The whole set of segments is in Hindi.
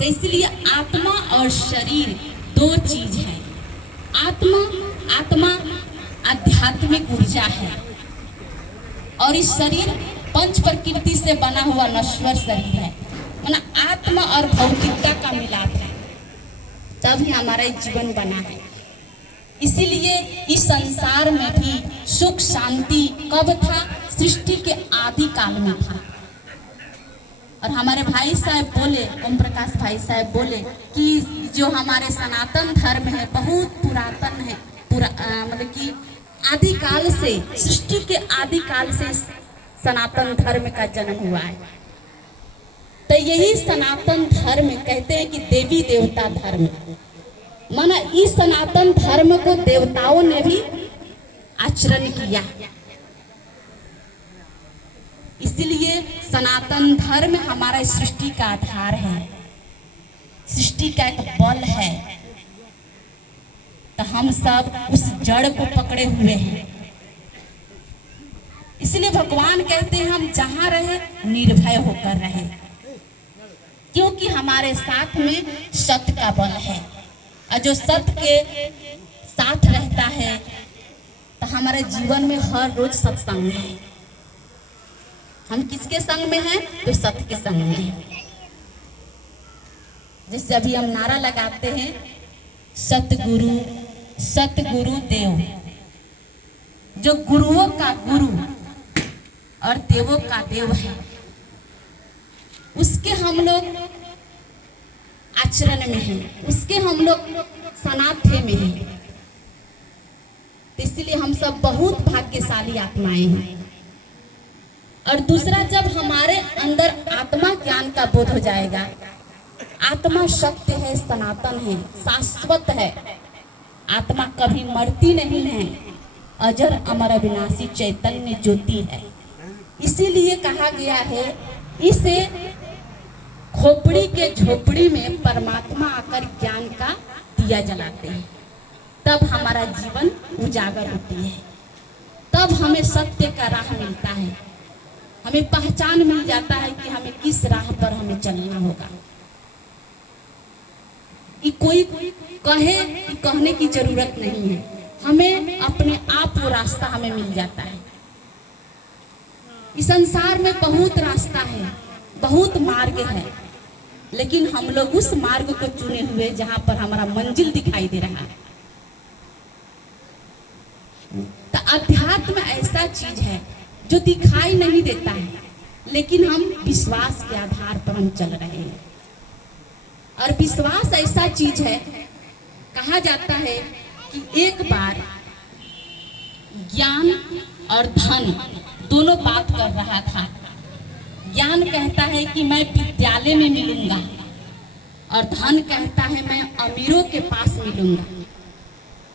तो इसलिए आत्मा और शरीर दो चीज है। आत्मा आध्यात्मिक ऊर्जा है और इस शरीर पंच प्रकृति से बना हुआ नश्वर शरीर है। मतलब आत्मा और भौतिकता का मिलाप है, तभी हमारा जीवन बना है। इसीलिए इस संसार में भी सुख शांति कब था? सृष्टि के आदि काल में था। और हमारे भाई साहब बोले, ओम प्रकाश भाई साहब बोले कि जो हमारे सनातन धर्म है बहुत पुरातन है, मतलब कि आदि काल से, सृष्टि के आदि काल से सनातन धर्म का जन्म हुआ है। तो यही सनातन धर्म कहते हैं कि देवी देवता धर्म, माना इस सनातन धर्म को देवताओं ने भी आचरण किया। इसलिए सनातन धर्म हमारा सृष्टि का आधार है, सृष्टि का एक बल है। तो हम सब उस जड़ को पकड़े हुए हैं। इसलिए भगवान कहते हैं हम जहां रहे निर्भय होकर रहे, क्योंकि हमारे साथ में सत्य का बल है। और जो सत्य के साथ रहता है तो हमारे जीवन में हर रोज सत्संग है। हम किसके संग में हैं? तो सत्य के संग में हैं। जैसे अभी हम नारा लगाते हैं सतगुरु सतगुरु देव, जो गुरुओं का गुरु और देवों का देव है, उसके हम लोग आचरण में हैं, उसके हम लोग सनाथे में हैं। इसलिए हम सब बहुत भाग्यशाली आत्माएं हैं। और दूसरा, जब हमारे अंदर आत्मा ज्ञान का बोध हो जाएगा, आत्मा सत्य है, सनातन है, शाश्वत है, आत्मा कभी मरती नहीं है, अजर अमर अविनाशी चैतन्य ज्योति है। इसीलिए कहा गया है इसे खोपड़ी के झोपड़ी में परमात्मा आकर ज्ञान का दिया जलाते हैं, तब हमारा जीवन उजागर होती है, तब हमें सत्य का राह मिलता है, हमें पहचान मिल जाता है कि हमें किस राह पर हमें चलना होगा। कि कोई कहे कि कहने की जरूरत नहीं है, हमें अपने आप वो रास्ता हमें मिल जाता है। इस संसार में बहुत रास्ता है, बहुत मार्ग है, लेकिन हम लोग उस मार्ग को चुने हुए जहां पर हमारा मंजिल दिखाई दे रहा है। तो अध्यात्म ऐसा चीज है जो दिखाई नहीं देता है, लेकिन हम विश्वास के आधार पर हम चल रहे हैं। और विश्वास ऐसा चीज है, कहा जाता है कि एक बार ज्ञान और धन दोनों बात कर रहा था। ज्ञान कहता है कि मैं विद्यालय में मिलूंगा, और धन कहता है मैं अमीरों के पास मिलूंगा।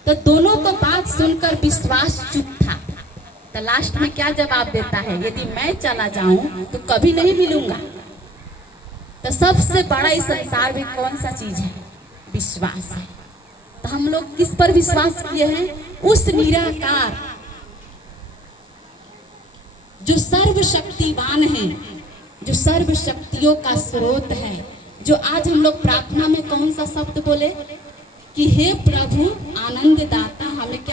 तो दोनों को बात सुनकर विश्वास चुप था। तो लास्ट में क्या जवाब देता है? यदि मैं चला जाऊं तो कभी नहीं मिलूंगा। तो सबसे बड़ा इस संसार में कौन सा चीज है? विश्वास है। तो हम लोग किस पर विश्वास किए हैं? उस निराकार जो सर्वशक्तिवान है, जो सर्व शक्तियों का स्रोत है। जो आज हम लोग प्रार्थना में कौन सा शब्द बोले कि हे प्रभु आनंद दाता, हमें क्या